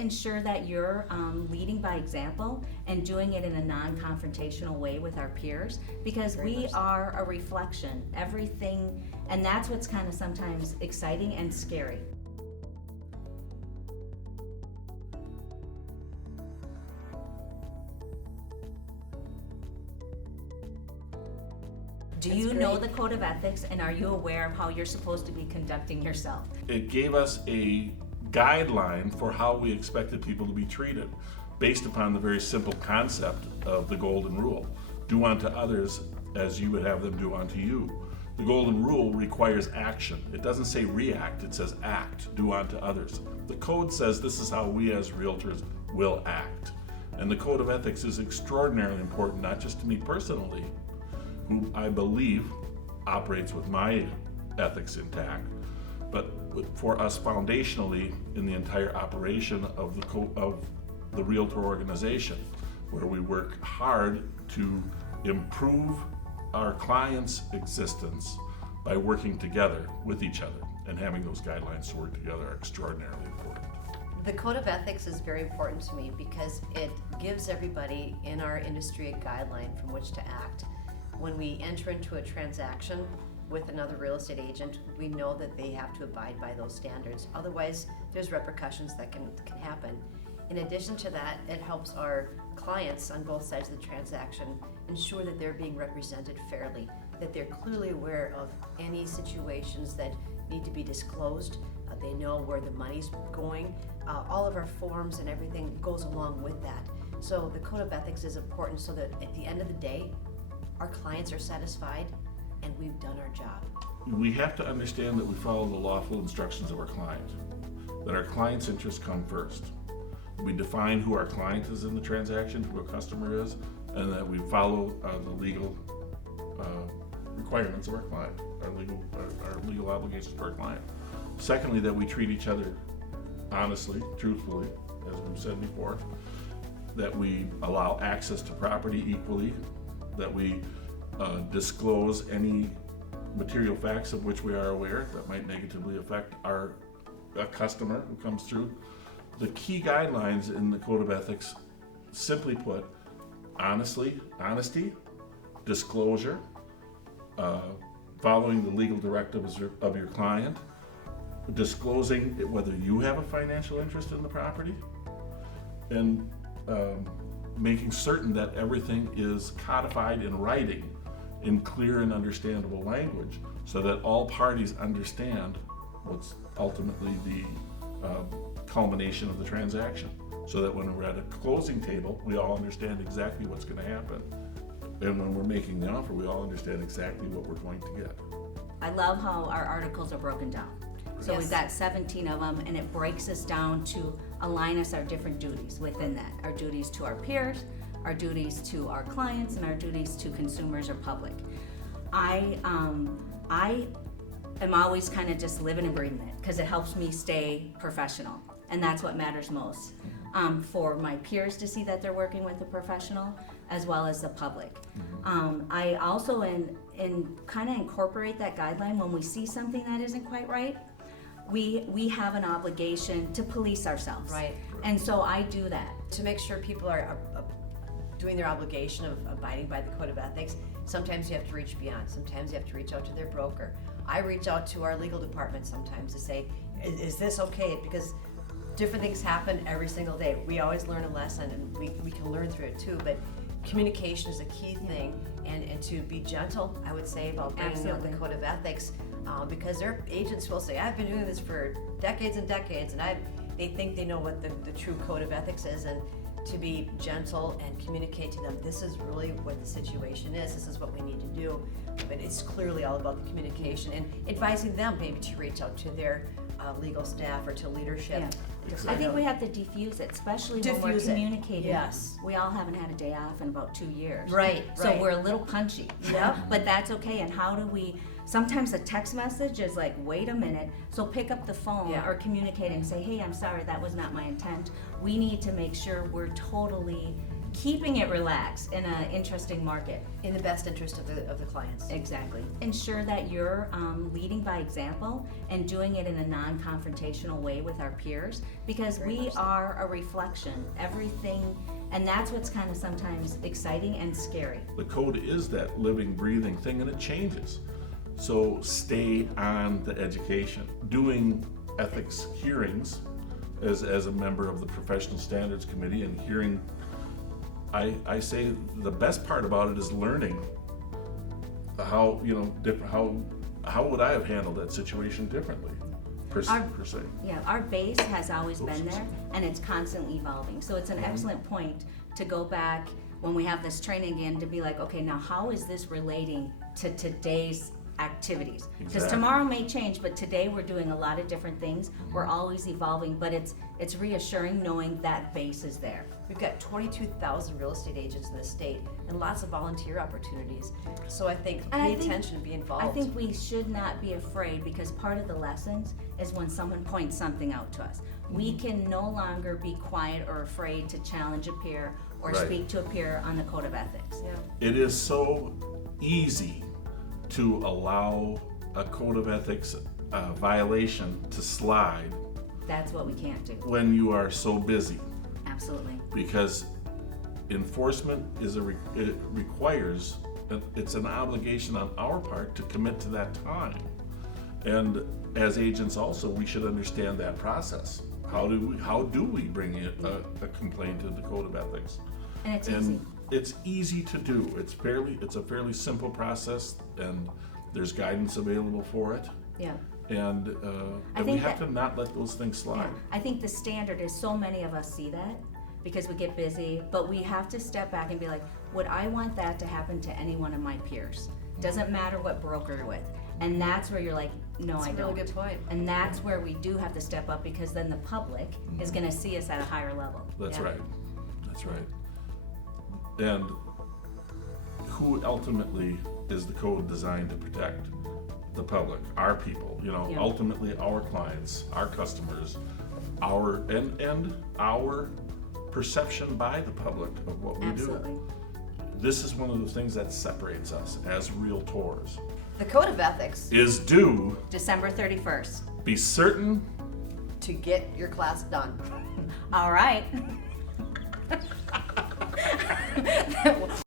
ensure that you're leading by example and doing it in a non-confrontational way with our peers, because we are a reflection. Everything, and that's what's kind of sometimes exciting and scary. Do you know the code of ethics, and are you aware of how you're supposed to be conducting yourself? It gave us a guideline for how we expected people to be treated based upon the very simple concept of the golden rule. Do unto others as you would have them do unto you. The golden rule requires action. It doesn't say react, it says act, do unto others. The code says this is how we as realtors will act. And the code of ethics is extraordinarily important, not just to me personally, who I believe operates with my ethics intact, but for us foundationally in the entire operation of the Realtor organization, where we work hard to improve our clients' existence by working together with each other, and having those guidelines to work together are extraordinarily important. The code of ethics is very important to me because it gives everybody in our industry a guideline from which to act. When we enter into a transaction with another real estate agent, we know that they have to abide by those standards. Otherwise, there's repercussions that can happen. In addition to that, it helps our clients on both sides of the transaction ensure that they're being represented fairly, that they're clearly aware of any situations that need to be disclosed. They know where the money's going. All of our forms and everything goes along with that. So the code of ethics is important so that at the end of the day, our clients are satisfied and we've done our job. We have to understand that we follow the lawful instructions of our client, that our client's interests come first. We define who our client is in the transaction, who a customer is, and that we follow the legal requirements of our client, our legal obligations to our client. Secondly, that we treat each other honestly, truthfully, as we've said before, that we allow access to property equally, that we disclose any material facts of which we are aware that might negatively affect our customer who comes through. The key guidelines in the Code of Ethics, simply put, honesty, disclosure, following the legal directives of your client, disclosing whether you have a financial interest in the property, and making certain that everything is codified in writing in clear and understandable language so that all parties understand what's ultimately the culmination of the transaction, so that when we're at a closing table, we all understand exactly what's going to happen. And when we're making the offer, we all understand exactly what we're going to get. I love how our articles are broken down. So we've got 17 of them, and it breaks us down to align us our different duties within that. Our duties to our peers, our duties to our clients, and our duties to consumers or public. I am always kind of just living and breathing it because it helps me stay professional, and that's what matters most. For my peers to see that they're working with a professional as well as the public. I also kind of incorporate that guideline when we see something that isn't quite right. We have an obligation to police ourselves. Right. And so I do that. To make sure people are doing their obligation of abiding by the Code of Ethics, sometimes you have to reach beyond. Sometimes you have to reach out to their broker. I reach out to our legal department sometimes to say, is this okay? Because different things happen every single day. We always learn a lesson, and we can learn through it too, but communication is a key thing, and to be gentle, I would say, about bringing out the Code of Ethics, because their agents will say, I've been doing this for decades and decades, and they think they know what the true Code of Ethics is, and to be gentle and communicate to them, this is really what the situation is, this is what we need to do. But it's clearly all about the communication and advising them maybe to reach out to their legal staff or to leadership. Yeah. I think we have to diffuse it, especially when we're communicating. Yes. We all haven't had a day off in about 2 years. Right. So we're a little punchy. Yep. But that's okay. And how do we, sometimes a text message is like, wait a minute. So pick up the phone or communicate and say, hey, I'm sorry, that was not my intent. We need to make sure we're totally keeping it relaxed in an interesting market. In the best interest of the clients. Exactly. Ensure that you're leading by example and doing it in a non-confrontational way with our peers, because Very we much so. are a reflection. Everything, and that's what's kind of sometimes exciting and scary. The code is that living, breathing thing, and it changes. So stay on the education. Doing ethics hearings as a member of the Professional Standards Committee and hearing, I say the best part about it is learning how, how would I have handled that situation differently, per se. Yeah, our base has always been there, and it's constantly evolving. So it's an excellent point to go back when we have this training again to be like, okay, now how is this relating to today's activities? Because Exactly. tomorrow may change, but today we're doing a lot of different things. We're always evolving, but it's reassuring knowing that base is there. We've got 22,000 real estate agents in the state and lots of volunteer opportunities. So I think And pay attention and be involved. I think we should not be afraid, because part of the lessons is when someone points something out to us. We can no longer be quiet or afraid to challenge a peer or Right. speak to a peer on the code of ethics. Yeah. It is so easy to allow a code of ethics violation to slide That's what we can't do. when you are so busy, Absolutely. because enforcement it requires, it's an obligation on our part to commit to that time. And as agents also, we should understand that process. How do we bring in a complaint to the code of ethics? And it's easy. And it's easy to do. It's a fairly simple process, and there's guidance available for it. Yeah. And I and we think have that- to not let those things slide. Yeah. I think the standard is, so many of us see that because we get busy, but we have to step back and be like, would I want that to happen to any one of my peers? Doesn't matter what broker you're with. And that's where you're like, no, That's I a don't. really good point. And that's where we do have to step up, because then the public is gonna see us at a higher level. That's Yeah. right. That's right. And who ultimately is the code designed to protect? The public, our people, Yeah. ultimately our clients, our customers, our our perception by the public of what we Absolutely. do. This is one of the things that separates us as realtors. The code of ethics Is due, December 31st. be certain. to get your class done. All right.